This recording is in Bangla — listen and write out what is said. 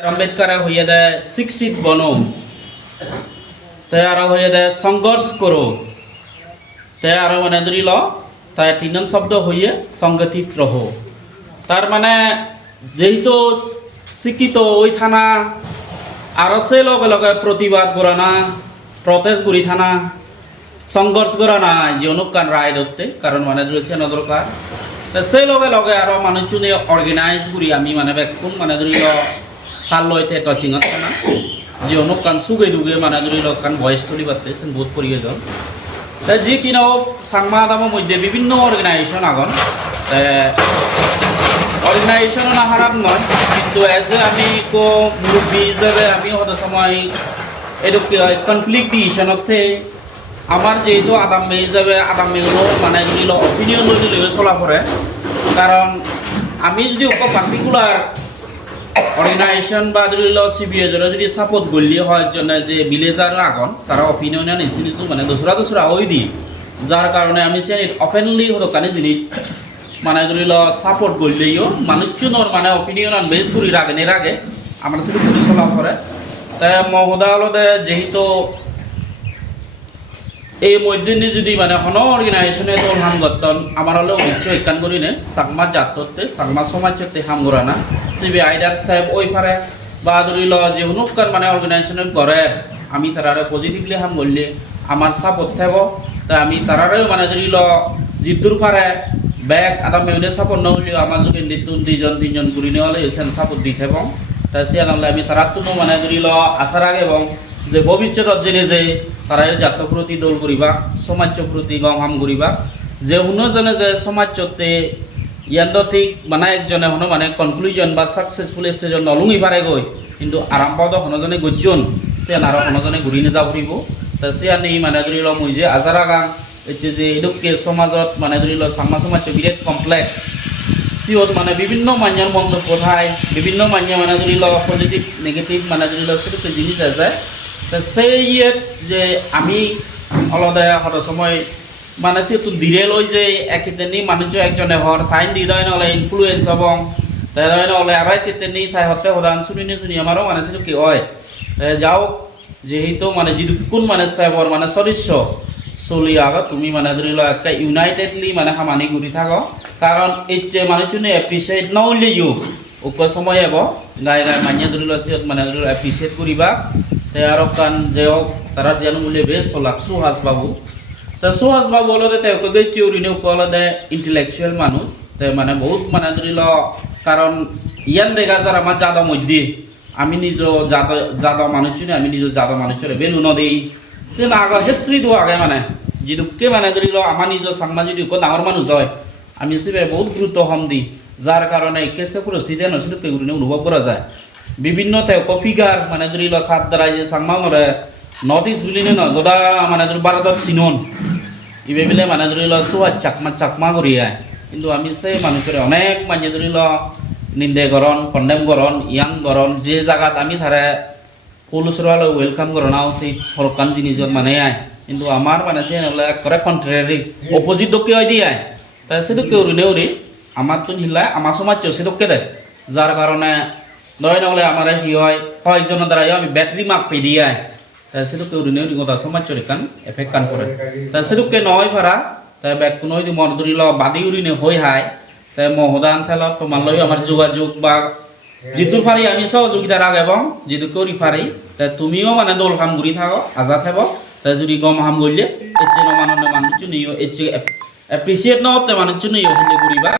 আম্বেদকারে হইয়া দেয় শিক্ষিত বনো তাই আরো হইয়া দেয় সংঘর্ষ করো তাই আরো মানে ধরিল তাই তিনজন শব্দ হইয়ে সংগঠিত রহ তার মানে যেহেতু শিক্ষিত ওই থানা আরো সে লগে লগে প্রতিবাদ করা না প্রটেস্ট করি থানা সংঘর্ষ করা না যে অনুকান রায় ধরতে কারণ মানে ধরেছে না দরকার সেই লগে লগে আরো মানুষজনে অর্গানাইজ করি আমি মানে বেকুন মানে ধরিল হাল লইতে টচিংত না যে অনুকান সুগে দুগে মানে ধরিল কান ভয়েস তুলি পারতে বহুত প্রয়োজন তাই যে কিনা সাংমা দামের মধ্যে বিভিন্ন অর্গানাইজেশন আগন অর্গানাইজেশন না খারাপ নয় কিন্তু এজ এ আমি মুরব্বী হিসাবে আমি হতে সময় এইটো কি হয় কনফ্লিক্ট ডিসিশনতে আমার যেহেতু আদাম মে হিসাবে আদাম মেগুলো মানে ধরিল অপিনিয়ন লৈ চলা পড়ে কারণ আমি যদি পার্টিকুলার অর্গানাইজেশন বা ধরিল সিবিএজরে যদি সাপোর্ট করলি হয় জন্য যে ভিলেজার আগন তারা অপিনিয়ন নিছি নিচু মানে দোসরা দোসরা ওই দি যার কারণে আমি সে ওপেনলি হলো কানে জিনিস মানে ধরিল সাপোর্ট করলেও মানুষজনের মানে অপিনিয়ন বেস করি রাগে আমরা সেটা করি চলা পড়ে তাই মহোদয় যেহেতু এই মধ্যে যদি মানে হন অর্গানাইজেশনে দল হাম গঠন আমার হলে উচ্চ একান করি নে সাংমা জাততে সাংমা সমাজতে হাম করা না সিবি আইডার সাহেব ওই পারে বা ধরিল যে অনুকার মানে অর্গানাইজেশনে করে আমি তারারে পজিটিভলি হাম বললে আমার সাপোর্ট থাকব তা আমি তারারেও মানে ধরিল জিদ্দুর পারে ব্যাগ আদাম মেউনে সাপোর্ট নহলেও আমার যদি দুইজন তিনজন ঘুরি নেওয়ালে এসেন সাপোর্ট দি থাকব তা সে আনলে আমি তারার তুনো মানে ধরিল আশা রাখে এবং যে ভবিষ্যতত জেনে যে তারা জাতীয় প্রতি দৌড় করিবা সমাজ প্রতি গম করিবা যে উন্নজনে যে সমাজতে ইয়ান্দিক মানে একজনে হন মানে কনক্লুজন বা সাকসেসফুল স্টেজত নলুঙি পারে গই কিন্তু আরম্ভত হনজনে গজ্জন সে আর হনজনে ঘূৰি নাযাব ফুৰিব তা সে আনি মানে ধরিল মই যে আজারা গাং যে এডুকে সমাজত মানে ধরিল সাংমা সমাজ বিরাট কমপ্লেক্স সিওত মানে বিভিন্ন মান্যর মন্দ কোথায় বিভিন্ন মান্য মানে ধরিল পজিটিভ নেগেটিভ মানে ধরিল সেটুকে জিনিস আছে সেই যে আমি অলদে হত সময় মানে সে তো ধীরে লই যে একইতেনি মানুষ একজনে হর তাই দিদয় নলে ইনফ্লুয়েন্স হবং তাই নলে আবার কেতেনি তাই হতে হদান শুনি আমারও মানে সেটা কি হয় যাও যেহেতু মানে যদি কোন মানে সাহেবর মানে সদস্য চলি আগ তুমি মানে ধরিল একটা ইউনাইটেডলি মানে খামানি ঘুরি থাকো কারণ এই যে মানুষজনে এপ্রিসিয়েট নলেও উপ সময় হব গাই গাই মানিয়ে ধরিল মানে ধরিল এপ্রিসিয়েট করিবা আর কান যে তারা যেন মূল্যে বেশ চলাক সুহাস বাবু তা সুহাস বাবু হলো গই চিউরিনে উপলদে ইন্টেলেকচুয়াল মানুষ মানে বহুত মানে ধরিল কারণ ইয়ান দেখা যার আমার যাদব মধ্যে আমি নিজ যাদব মানুষজনে আমি নিজ যাদব মানুষের বেলু নদী সে না আগে হিস্ট্রি দো আগে মানে যেটুকে মানে ধরিল আমার নিজ সাংমা যদি ডাঙর মানুষ হয় আমি সে বহুত গুরুত্ব হম দি যার কারণে কেসে পরিস্থিতি নছিল পেগুরিনে অনুভব করা যায় বিভিন্ন ফিগার মানে ধরিল খাত দ্বারাই যে সাংমা মরে নর্থ ইস্ট বুলিনে নয় গোদা মানে ভারতত চিনন ইবেবিলে মানে ধরিল সুয়াদ চাকমা করি আয় কিন্তু আমি সেই মানুষের অনেক মানে ধরিল নিন্দে গরণ কন্ডেম গরণ ইয়াং গরণ যে জায়গাত আমি তারে পুলিশরাল ওয়েলকাম করনাও সেই ফরকান জিনিসত মানে আয় কিন্তু আমার মানে সে করে কন্ট্রারি অপোজিট দকে হয় দিয়ে আয় তাই সেটা কেউ নেউরি আমার তো হিলা আমার সমাজ সেদকে দেয় যার কারণে নয় নহলে আমার কি হয় কয়েকজনের দ্বারা আমি ব্যাটারি মার্ক পে দিয়ে তাই সেটুকে উড়িনে কথা সমাজ চরিকান এফেক্ট কান করে তাই সেটুকে নয় ভাড়া তাই ব্যাগ কোনো যদি মন ধরিল বাদি উড়িনে হই হাই তাই মহদান থেল তোমার লই আমার যোগাযোগ বা যিটোর ফারি আমি সহযোগিতা রাখ এবং যিটো করি ফারি তাই তুমিও মানে দল হাম ঘুরি থাকো আজাদ হব তাই যদি গম হাম করলে এর মানুষ মানুষ নিও এর এপ্রিসিয়েট নহতে মানুষ নিও হিন্দে ঘুরিবা